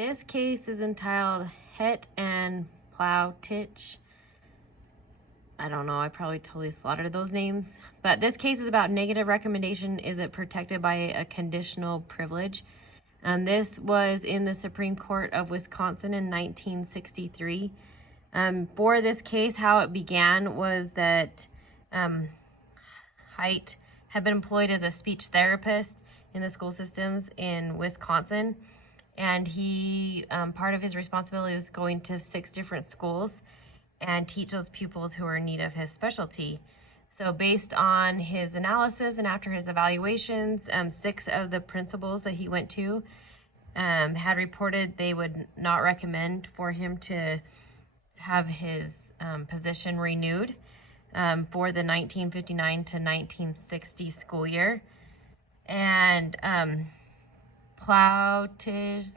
This case is entitled Het and Plowtich. I don't know, I probably totally slaughtered those names. But this case is about negative recommendation. Is it protected by a conditional privilege? This was in the Supreme Court of Wisconsin in 1963. For this case, how it began was that Hite had been employed as a speech therapist in the school systems in Wisconsin. And he, part of his responsibility was going to 6 different schools and teach those pupils who were in need of his specialty. So based on his analysis and after his evaluations, 6 of the principals that he went to had reported they would not recommend for him to have his position renewed for the 1959 to 1960 school year. And Plowtich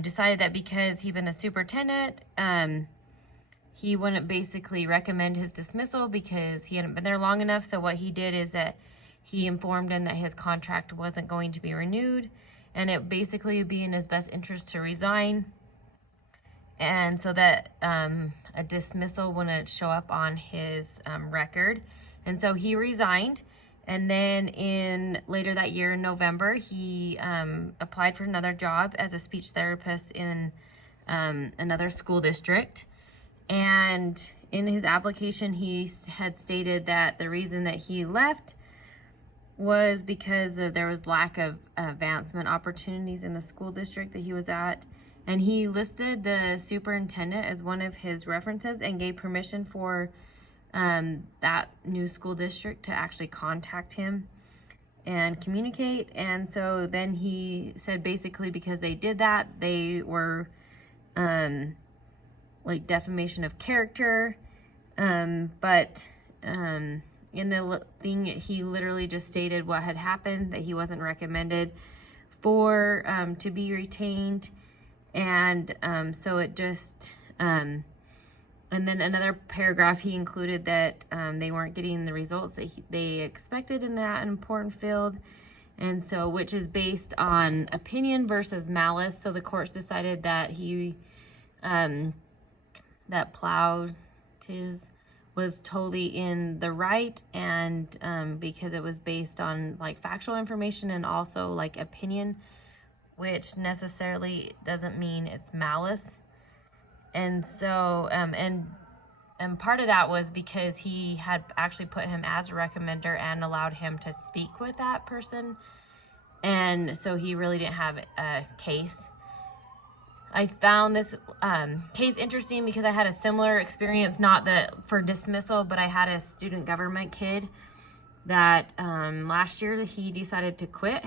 decided that because he'd been the superintendent, he wouldn't basically recommend his dismissal because he hadn't been there long enough. So what he did is that he informed him that his contract wasn't going to be renewed, and it basically would be in his best interest to resign, and so that a dismissal wouldn't show up on his record. And so he resigned. And then later that year in November, he applied for another job as a speech therapist in another school district. And in his application, he had stated that the reason that he left was because there was lack of advancement opportunities in the school district that he was at. And he listed the superintendent as one of his references and gave permission for that new school district to actually contact him and communicate. And so then he said basically because they did that, they were like defamation of character. But in the thing, he literally just stated what had happened, that he wasn't recommended for to be retained. And so it just and then another paragraph, he included that they weren't getting the results that they expected in that important field. And so, which is based on opinion versus malice. So the courts decided that that Plowtich was totally in the right, and because it was based on like factual information and also like opinion, which necessarily doesn't mean it's malice. And so, and part of that was because he had actually put him as a recommender and allowed him to speak with that person. And so he really didn't have a case. I found this case interesting because I had a similar experience, not for dismissal, but I had a student government kid that last year he decided to quit.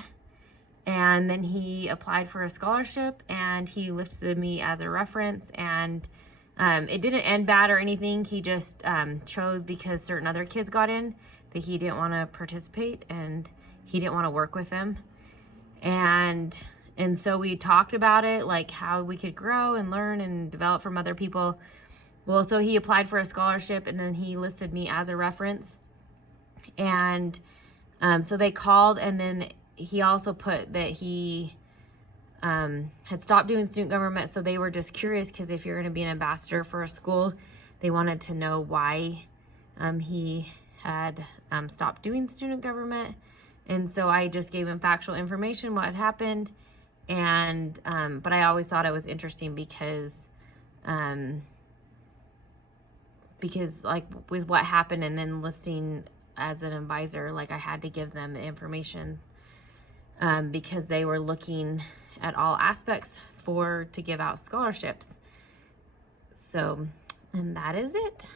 And then he applied for a scholarship and he listed me as a reference, and it didn't end bad or anything. He just chose because certain other kids got in that he didn't want to participate and he didn't want to work with them. And so we talked about it, like how we could grow and learn and develop from other people. Well, so he applied for a scholarship and then he listed me as a reference. And so they called, and then he also put that he had stopped doing student government. So they were just curious because if you're going to be an ambassador for a school, they wanted to know why he had stopped doing student government. And so I just gave him factual information, what had happened. And but I always thought it was interesting because like with what happened and then listing as an advisor, like I had to give them the information because they were looking at all aspects to give out scholarships. So, and that is it.